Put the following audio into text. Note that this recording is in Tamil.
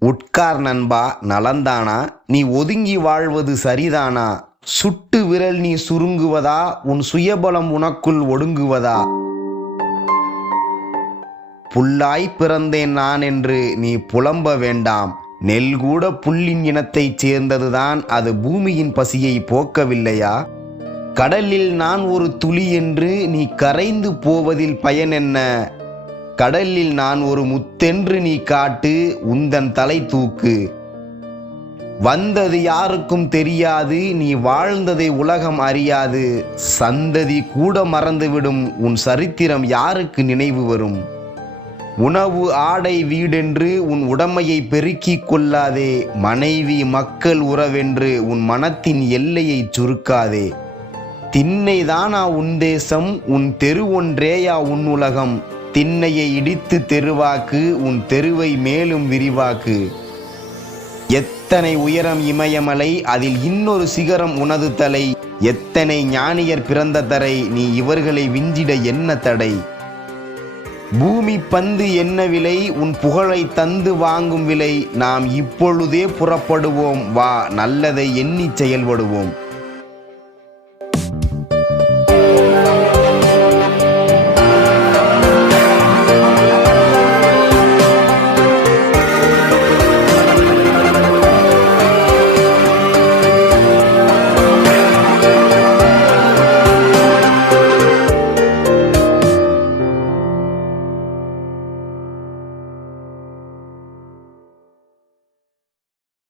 உட்கார் நண்பா நலந்தானா? நீ ஒதுங்கி வாழ்வது சரிதானா? சுட்டு விரல் நீ சுருங்குவதா? உன் சுயபலம் உனக்குள் ஒடுங்குவதா? புல்லாய் பிறந்தேன் நான் என்று நீ புலம்ப வேண்டாம். நெல் கூட புல்லின் இனத்தைச் சேர்ந்ததுதான். அது பூமியின் பசியை போக்கவில்லையா? கடலில் நான் ஒரு துளி என்று நீ கரைந்து போவதில் பயன் என்ன? கடலில் நான் ஒரு முத்தென்று நீ காட்டு உந்தன் தலை தூக்கு. வந்தது யாருக்கும் தெரியாது நீ வாழ்ந்ததை உலகம் அறியாது. சந்ததி கூட மறந்துவிடும் உன் சரித்திரம் யாருக்கு நினைவு வரும்? உணவு ஆடை வீடென்று உன் உடமையை பெருக்கிக் கொள்ளாதே மனைவி மக்கள் உறவென்று உன் மனத்தின் எல்லையை சுருக்காதே. திண்ணைதானா உன் தேசம் உன் தெரு ஒன்றேயா உன் உலகம்? திண்ணையை இடித்து தெருவாக்கு உன் தெருவை மேலும் விரிவாக்கு. எத்தனை உயரம் இமயமலை அதில் இன்னொரு சிகரம் உனது தலை. எத்தனை ஞானியர் பிறந்த தரை நீ இவர்களை விஞ்சிட என்ன தடை? பூமி பந்து என்ன விலை உன் புகழை தந்து வாங்கும் விலை. நாம் இப்பொழுதே புறப்படுவோம் வா நல்லதை எண்ணி செயல்படுவோம்.